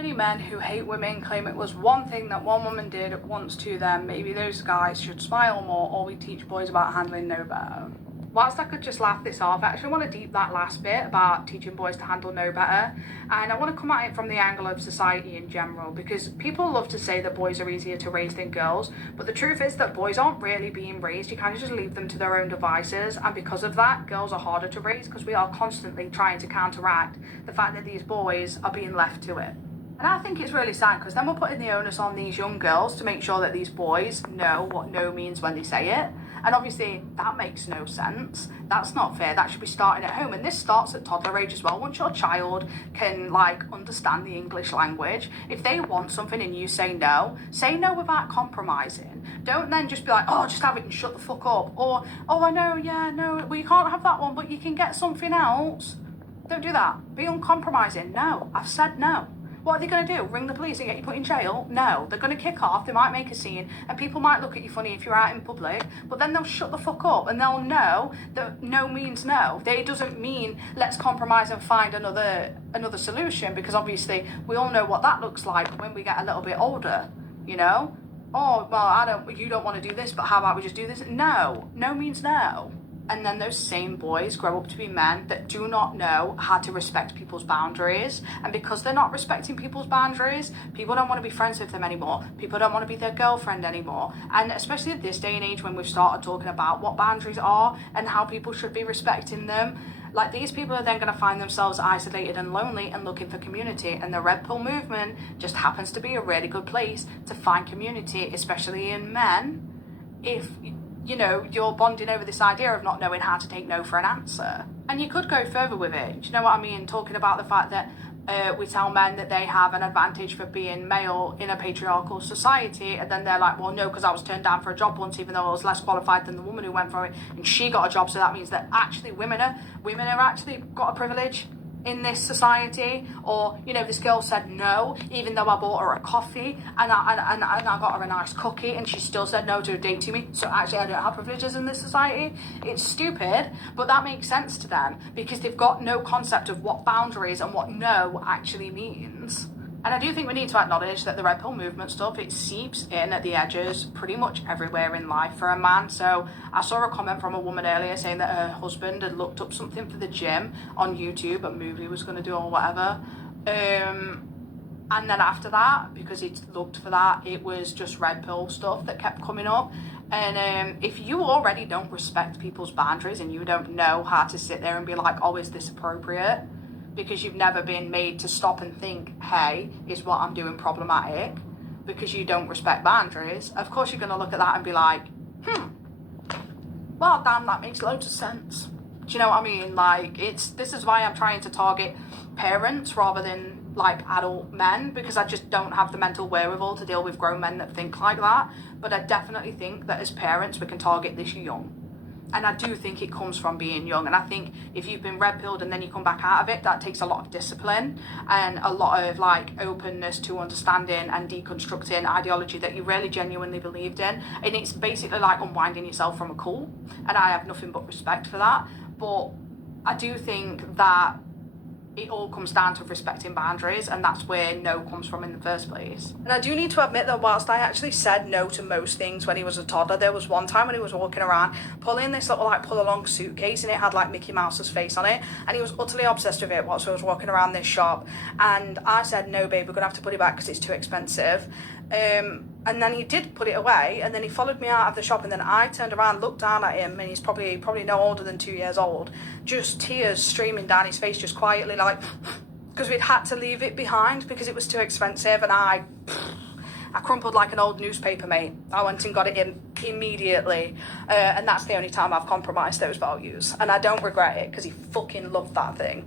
Many men who hate women claim it was one thing that one woman did once to them. Maybe those guys should smile more, or we teach boys about handling no better. Whilst I could just laugh this off, I actually want to deep that last bit about teaching boys to handle no better. And I want to come at it from the angle of society in general, because people love to say that boys are easier to raise than girls, but the truth is that boys aren't really being raised. You kind of just leave them to their own devices, and because of that, girls are harder to raise because we are constantly trying to counteract the fact that these boys are being left to it. And I think it's really sad because then we're putting the onus on these young girls to make sure that these boys know what no means when they say it. And obviously that makes no sense. That's not fair. That should be starting at home. And this starts at toddler age as well. Once your child can understand the English language, if they want something and you say no without compromising. Don't then just be like, oh, just have it and shut the fuck up. Or, oh, I know, yeah, no, well, you can't have that one, but you can get something else. Don't do that. Be uncompromising. No, I've said no. What are they going to do? Ring the police and get you put in jail? No. They're going to kick off, they might make a scene, and people might look at you funny if you're out in public, but then they'll shut the fuck up and they'll know that no means no. It doesn't mean let's compromise and find another solution, because obviously we all know what that looks like when we get a little bit older, you know? Oh, well, you don't want to do this, but how about we just do this? No. No means no. And then those same boys grow up to be men that do not know how to respect people's boundaries. And because they're not respecting people's boundaries, people don't want to be friends with them anymore. People don't want to be their girlfriend anymore. And especially at this day and age when we've started talking about what boundaries are and how people should be respecting them, like, these people are then going to find themselves isolated and lonely and looking for community. And the Red Pill movement just happens to be a really good place to find community, especially in men, if you know, you're bonding over this idea of not knowing how to take no for an answer. And you could go further with it. Do you know what I mean? Talking about the fact that we tell men that they have an advantage for being male in a patriarchal society, and then they're like, well, no, because I was turned down for a job once, even though I was less qualified than the woman who went for it, and she got a job, so that means that actually women are actually got a privilege in this society. Or, you know, this girl said no even though I bought her a coffee and I got her a nice cookie, and she still said no to a date to me, so actually I don't have privileges in this society. It's stupid, but that makes sense to them because they've got no concept of what boundaries and what no actually means. And I do think we need to acknowledge that the Red Pill movement stuff, it seeps in at the edges pretty much everywhere in life for a man. So I saw a comment from a woman earlier saying that her husband had looked up something for the gym on YouTube, a movie he was going to do or whatever. And then after that, because he'd looked for that, it was just Red Pill stuff that kept coming up. And if you already don't respect people's boundaries and you don't know how to sit there and be like, oh, is this appropriate? Because you've never been made to stop and think, hey, is what I'm doing problematic? Because you don't respect boundaries, of course you're going to look at that and be like, well, damn, that makes loads of sense. Do you know what I mean? Like, this is why I'm trying to target parents rather than like adult men, because I just don't have the mental wherewithal to deal with grown men that think like that. But I definitely think that as parents we can target this young. And I do think it comes from being young. And I think if you've been red pilled and then you come back out of it, that takes a lot of discipline and a lot of like openness to understanding and deconstructing ideology that you really genuinely believed in. And it's basically like unwinding yourself from a cult. And I have nothing but respect for that. But I do think that it all comes down to respecting boundaries, and that's where no comes from in the first place. And I do need to admit that whilst I actually said no to most things when he was a toddler, there was one time when he was walking around pulling this little like pull-along suitcase, and it had like Mickey Mouse's face on it, and he was utterly obsessed with it whilst I was walking around this shop. And I said, no babe, we're gonna have to put it back because it's too expensive. And then he did put it away, and then he followed me out of the shop, and then I turned around, looked down at him, and he's probably no older than 2 years old, just tears streaming down his face, just quietly like, because we'd had to leave it behind because it was too expensive. And I crumpled like an old newspaper, mate. I went and got it in immediately, and that's the only time I've compromised those values, and I don't regret it because he fucking loved that thing.